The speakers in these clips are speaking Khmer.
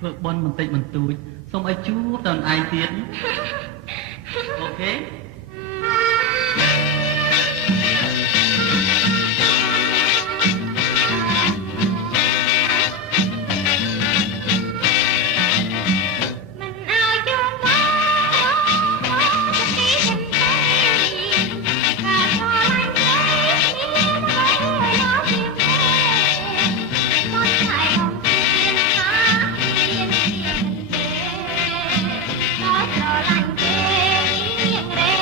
ធ្វើបន់បន្តិចបន្តួចសូមឲ្យជួបតើឯងទៀតអូខេស្រឡាញ់គេរៀងរេ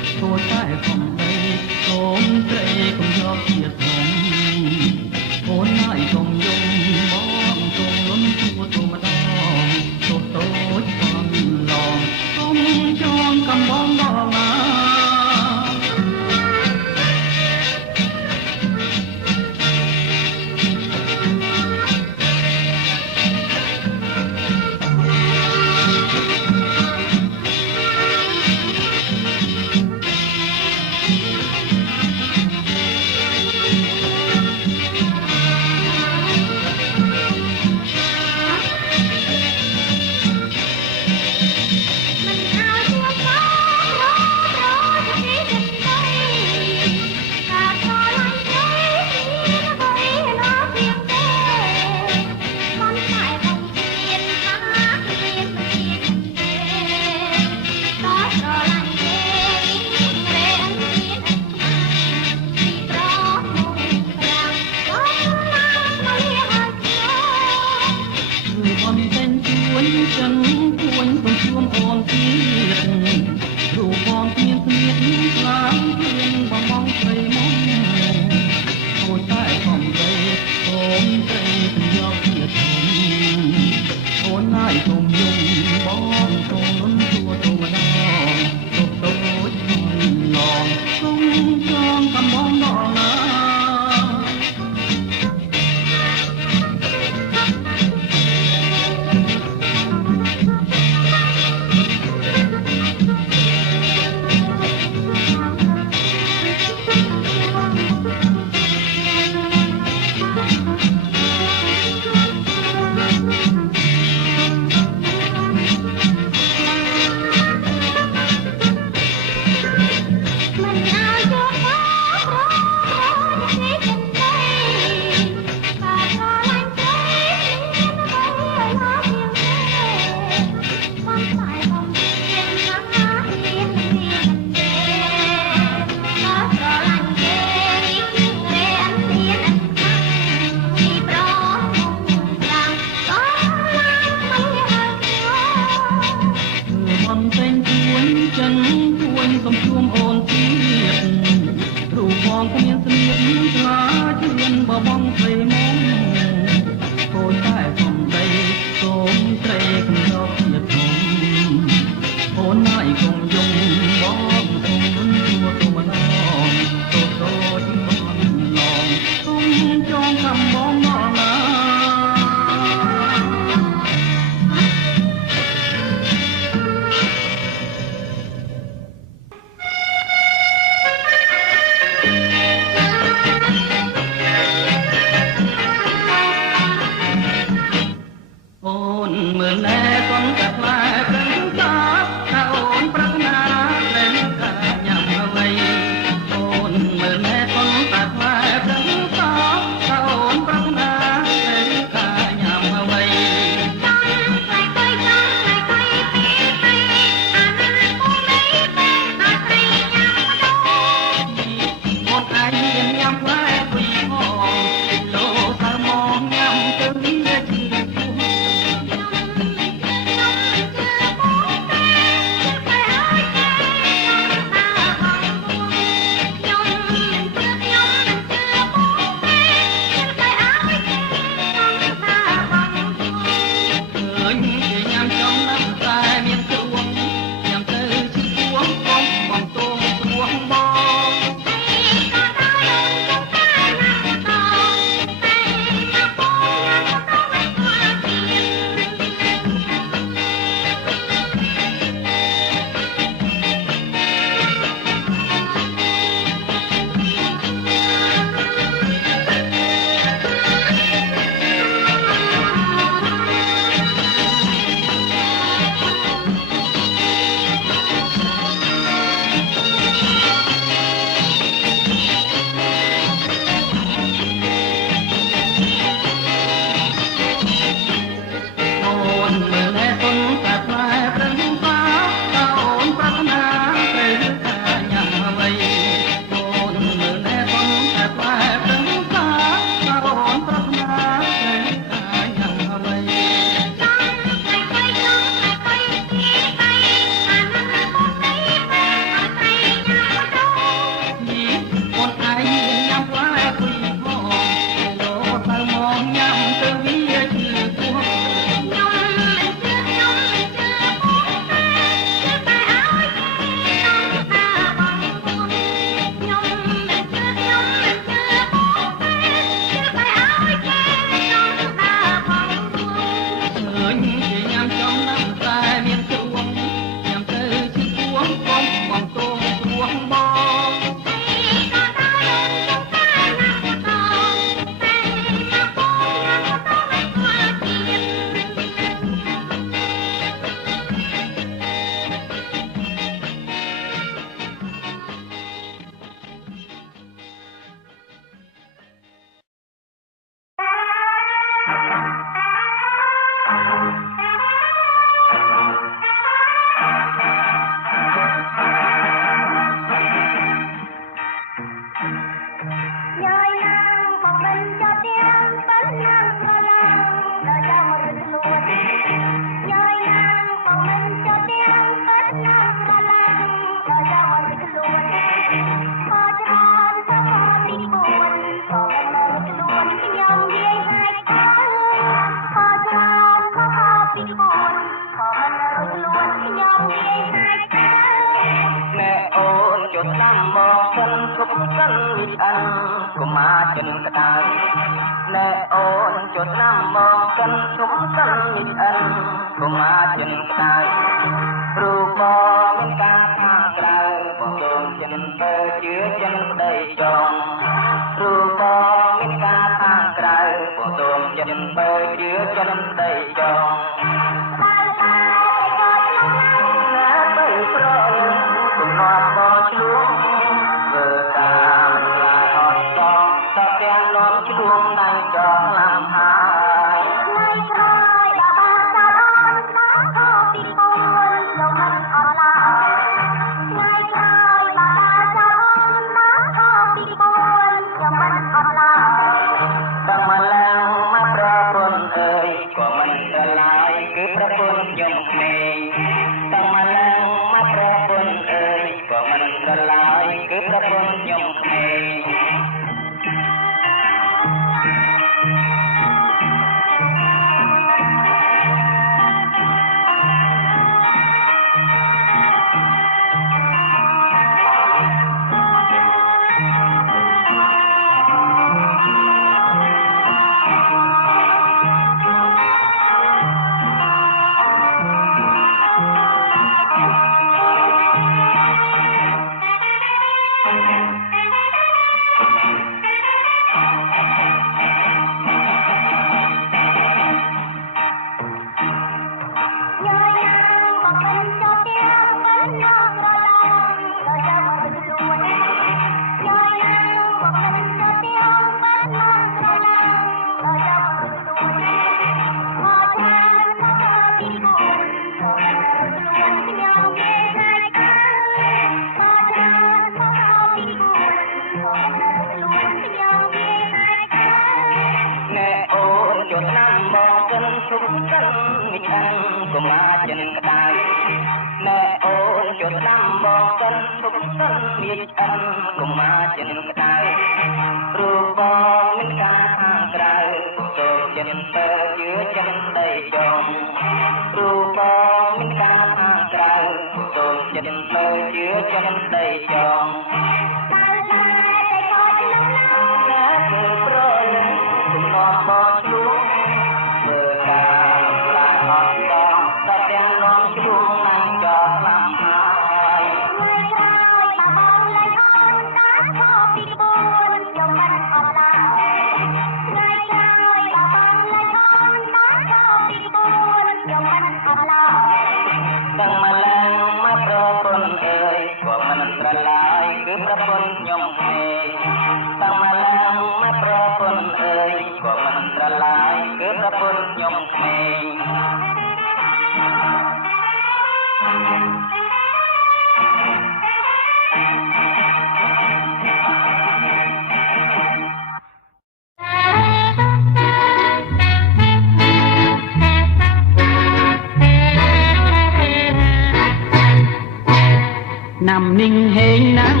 นำนิ่งเฮงนั่ง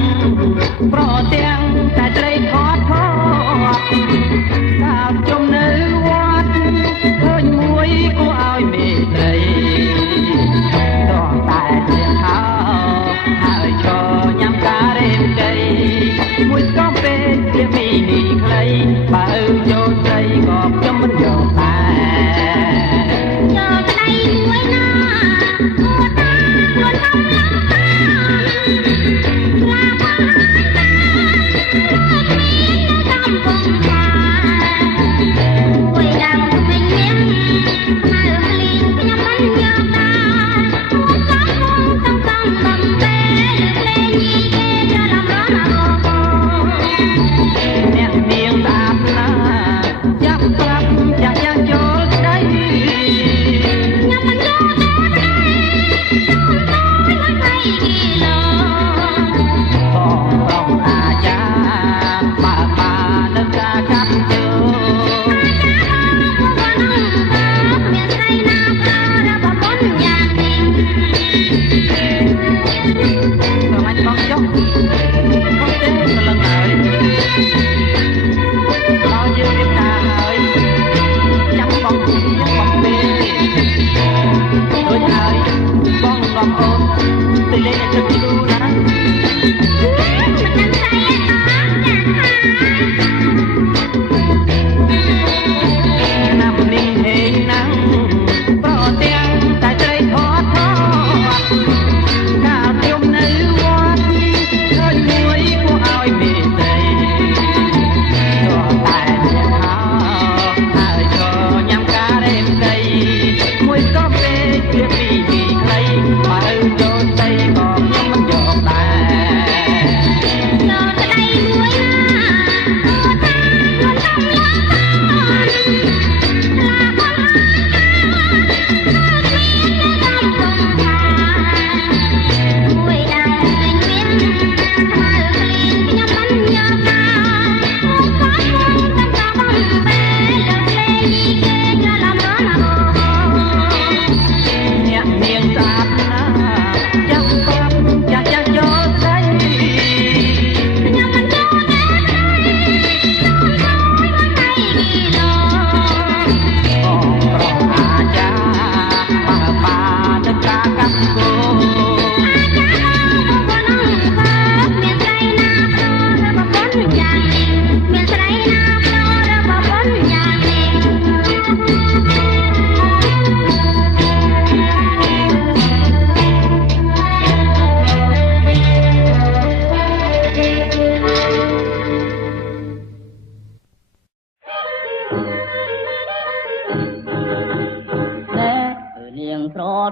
โปรดเตียงแต่ใจทอดทอดตามจมនៅវត្តឃើញមួយគួរឲ្យមេត្រីតោះតែជាខោហើយឈរញ៉ាំការេមដីមួយស្គប់ពេកជាមីនីខ្លីបើចូលស្រីក៏ខ្ញុំមិនយកដែរយកដៃមួយណាគួរតាខ្លួនខ្ញុំ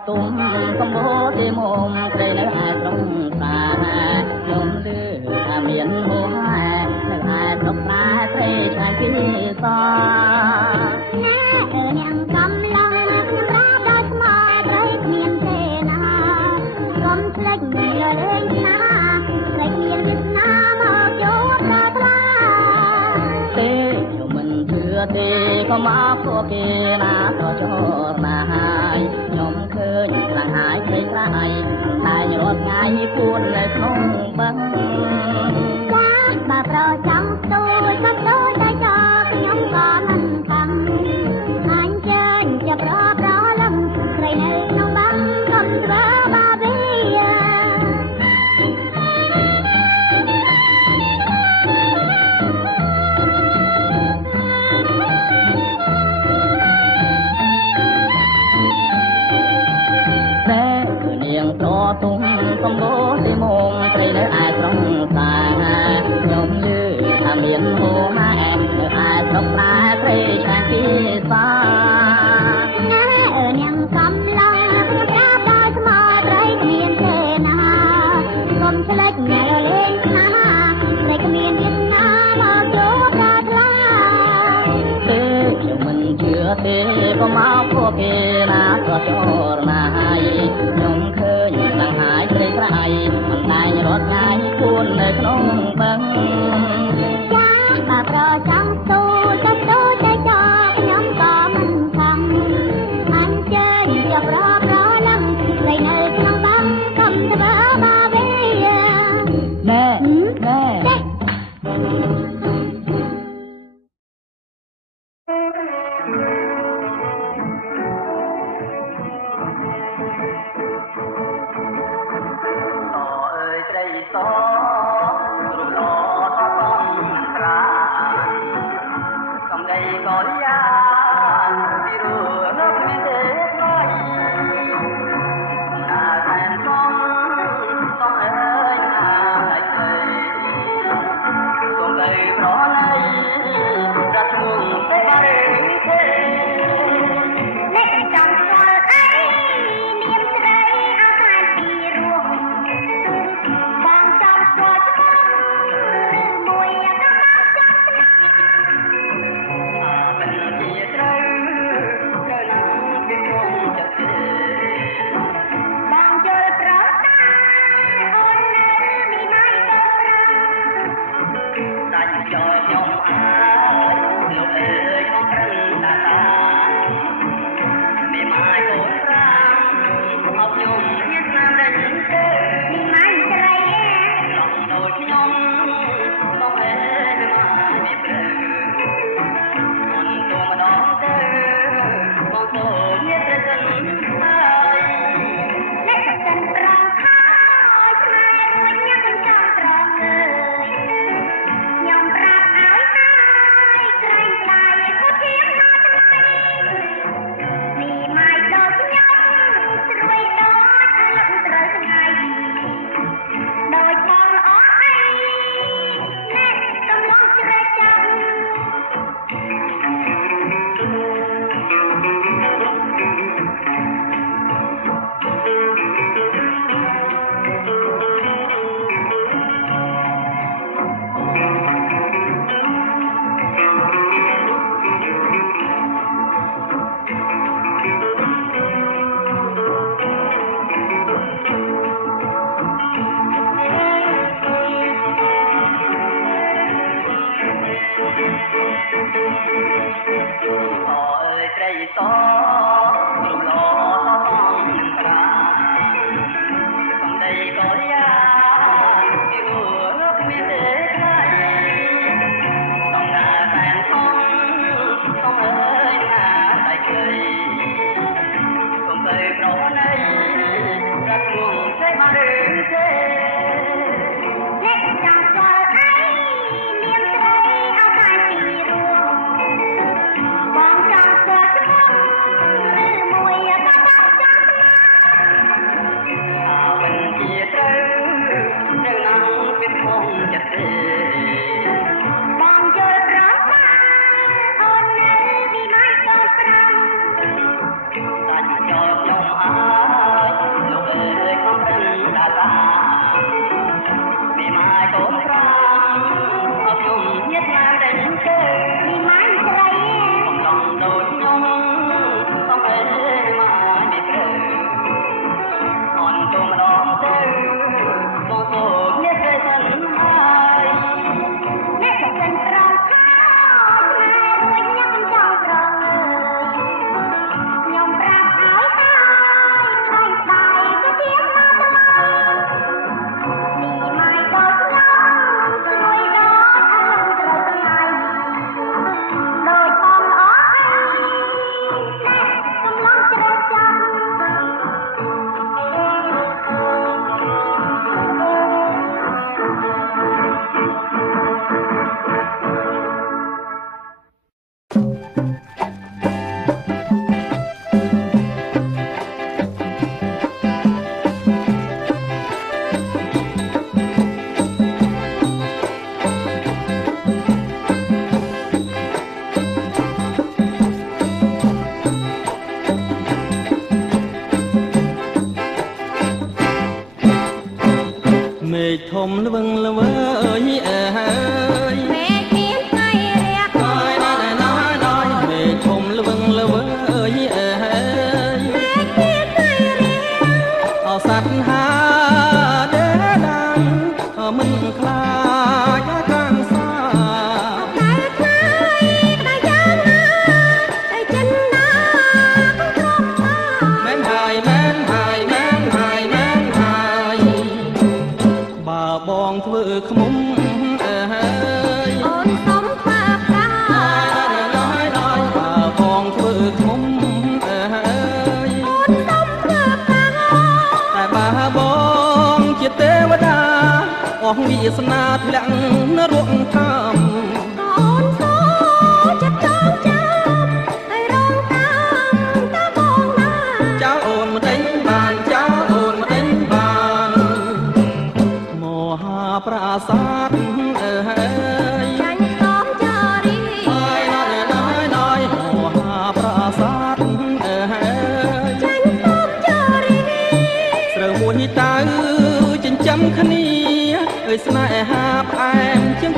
ទុំកំបោទេមុំព្រៃនៅឯត្រង់សាខ្ញុំលឺថាមានហូរហែនៅឯស្រុកស្រែព្រៃឆ្ងាយពីសនាងកំឡុងខ្ញុំរាបដល់ស្មោះព្រៃគ្មានទេណាកុំភ្លេចលេងណាព្រៃគ្មានវាសនាមកជួបដល់ថ្លាទេខ្ញុំមិនជឿទេក៏មកពួកគេណាក៏ចូលណាហើយខ្ញុំឃើញខ្លាំងហើយព្រៃស្រែតែរាល់ថ្ងៃគួននៅក្នុងបឹងបាទប្រចាំទូសត្វទូតែចោខ្ញុំក៏មិនតាំងអញចេញចាប់ប្រលឹមព្រៃនៅក្នុងបឹងកុំធ្វើបាបវានាងត្រទុំកំបោទេមុំព្រៃនៅឯត្រង់សាខ្ញុំលឺថាមានហូរម៉ែនៅឯស្រុកស្រែព្រៃឆ្ងាយពីសានាងកំឡុងខ្ញុំប្រាប់ដល់ស្មោះព្រៃគ្មានទេណាកុំឆ្លេចញ៉ៃលេងណាព្រៃគ្មានវាសនាមកជួបដល់ថ្លាទេខ្ញុំមិនជឿទេក៏មកពួកគេណាក៏ចូលណាហើយខ្ញុំឃើញខ្លាំងហើយព្រៃស្រែមិនតែរត់ថ្ងៃគួននៅក្នុងបឹងចាប្រចាំទូទៅតែចោខ្ញុំក៏មិនខំអញចេញចាប់ប្រលឹមព្រៃនៅក្នុងបឹងកុំធ្វើបាបវាម៉ែច มល្វឹងល្វើយអើយមេឃមានថ្ងៃរះហើយណយណយណយមេឃធំល្វឹងល្វើយអើយមេឃមានថ្ងៃរះអសត្វហាទេដាំមិនខ្លាចកាំងសាតែថ្ងៃក្តៅយ៉ាងណាតែចិនណាគ្រប់ថាមែនហើយមែនហើយមែនហើយមែនហើយបើបងធ្វើខ្មុំអើយអូនសុំធ្វើប្រាណយណយបើបងធ្វើខ្មុំអើយអូនសុំធ្វើប្រាតែបើបងជាទេវតាអស់វាសនាធ្លាក់នរកធម្មអូនសូចិត្តចងចាំឲ្យរងតាមតាបងណាចៅអូនមិនដេញបានចៅអូនមិនដេញបានមហាប្រាសាទអើយចាញ់សំចារីហើយណយណយណយមហាប្រាសាទអើយចាញ់សំចារីស្រូវមួយតៅចិញ្ចឹមគ្នាអើយស្នេហាផ្អែមជាង